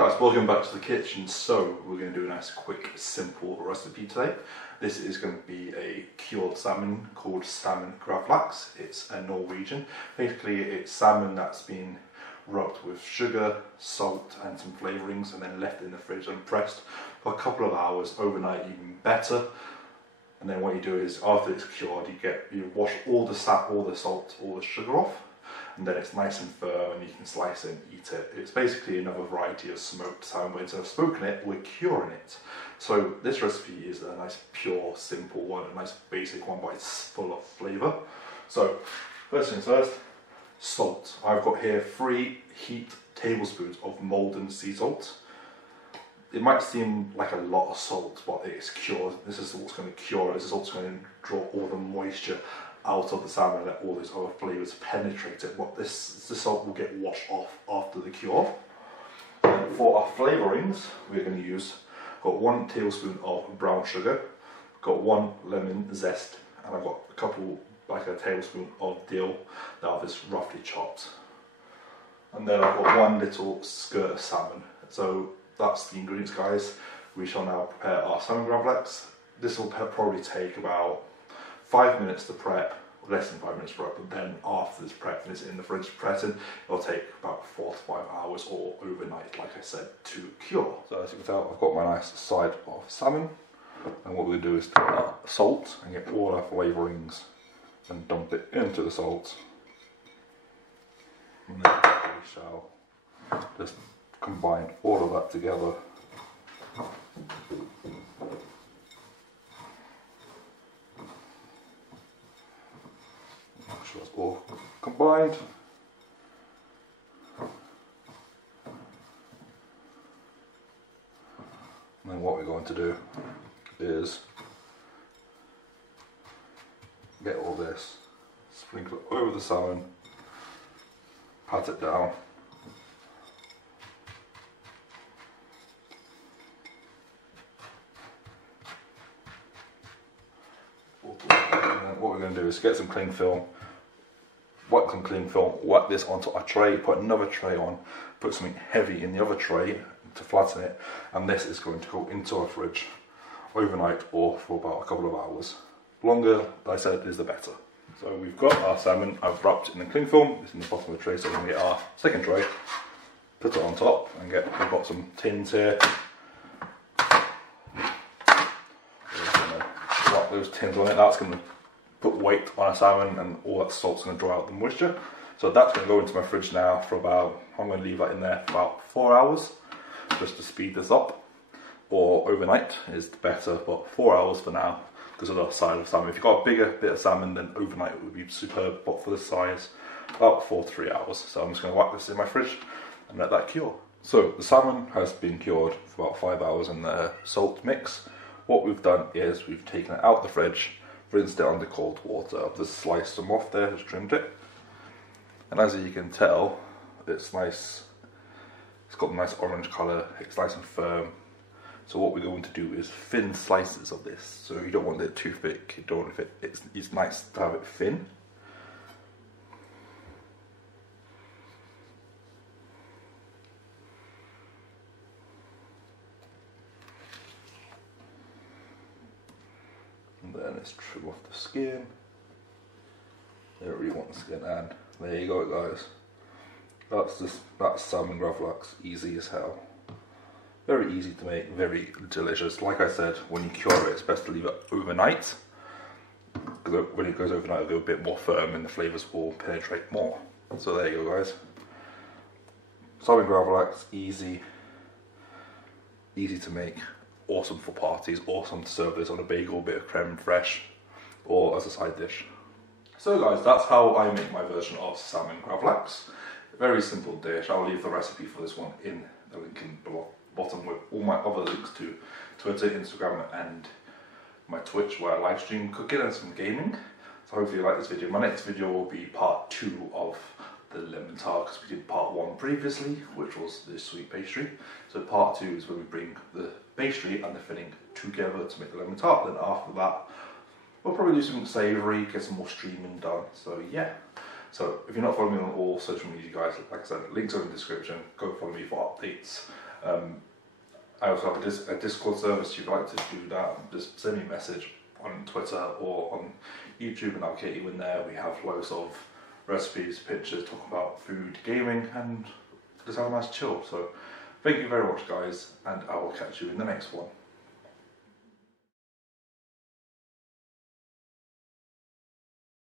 guys, welcome back to the kitchen. So we're going to do a nice quick simple recipe today. This is going to be a cured salmon called salmon gravlaks. It's a Norwegian. Basically it's salmon that's been rubbed with sugar, salt and some flavourings and then left in the fridge and pressed for a couple of hours, overnight even better. And then what you do is after it's cured you wash all the salt, all the sugar off. And then it's nice and firm and you can slice it and eat it. It's basically another variety of smoked salmon, but instead of smoking it, we're curing it. So this recipe is a nice pure, simple one, a nice basic one, but it's full of flavour. So first things first, salt. I've got here 3 heaped tablespoons of molten sea salt. It might seem like a lot of salt, but it's cured. This is what's going to cure it. This is what's going to draw all the moisture out of the salmon and let all those other flavours penetrate it. But this salt will get washed off after the cure. And for our flavourings, we're going to use, got 1 tablespoon of brown sugar, got 1 lemon zest, and I've got a couple, like a tablespoon of dill. Now this roughly chopped. And then I've got 1 little skirt of salmon. So that's the ingredients, guys. We shall now prepare our salmon gravlaks. This will probably take about 5 minutes to prep, less than 5 minutes to prep, but then after this prep and it's in the fridge pressing, it'll take about 4 to 5 hours or overnight, like I said, to cure. So as you can tell, I've got my nice side of salmon, and what we'll do is take our salt and get all our flavourings and dump it into the salt. And then we shall just combine all of that together. Make sure it's all combined. And then what we're going to do is get all this, sprinkle it over the salmon, pat it down. What we're going to do is get some cling film, wipe some cling film, whack this onto a tray, put another tray on, put something heavy in the other tray to flatten it, and this is going to go into our fridge overnight or for about a couple of hours. Longer, like I said, is the better. So we've got our salmon, I've wrapped it in the cling film, it's in the bottom of the tray, so we're going to get our second tray, put it on top, and we've got some tins here. Those tins on it, that's going to put weight on our salmon and all that salt's going to draw out the moisture. So that's going to go into my fridge now for about, I'm going to leave that in there for about 4 hours just to speed this up, or overnight is better, but 4 hours for now because of the size of salmon. If you've got a bigger bit of salmon, then overnight would be superb, but for this size, about 4 to 3 hours. So I'm just going to whack this in my fridge and let that cure. So the salmon has been cured for about 5 hours in the salt mix. What we've done is we've taken it out the fridge, rinsed it under cold water. I've just sliced some off there, just trimmed it. And as you can tell, it's nice, it's got a nice orange colour, it's nice and firm. So what we're going to do is thin slices of this. So you don't want it too thick, you don't want it, it's nice to have it thin. And then let's trim off the skin. I don't really want the skin, and there you go, guys. That's salmon gravlaks, easy as hell. Very easy to make, very delicious. Like I said, when you cure it, it's best to leave it overnight, because when it goes overnight, it'll be a bit more firm and the flavours will penetrate more. So there you go, guys. Salmon gravlaks, easy to make. Awesome for parties, awesome to serve this on a bagel, bit of creme fraiche, or as a side dish. So guys, that's how I make my version of salmon gravlaks. Very simple dish. I'll leave the recipe for this one in the link in the bottom with all my other links to Twitter, Instagram and my Twitch where I live stream cooking and some gaming. So hopefully you like this video. My next video will be part 2 of the lemon tart, because we did part 1 previously, which was the sweet pastry. So part 2 is when we bring the pastry and the filling together to make the lemon tart. Then after that, we'll probably do something savoury, get some more streaming done. So yeah. So if you're not following me on all social media, guys, like I said, links are in the description. Go follow me for updates I also have a Discord service. If you'd like to do that, just send me a message on Twitter or on YouTube and I'll get you in there. We have loads of recipes, pictures, talking about food, gaming, and just have a nice chill. So thank you very much guys, and I will catch you in the next one.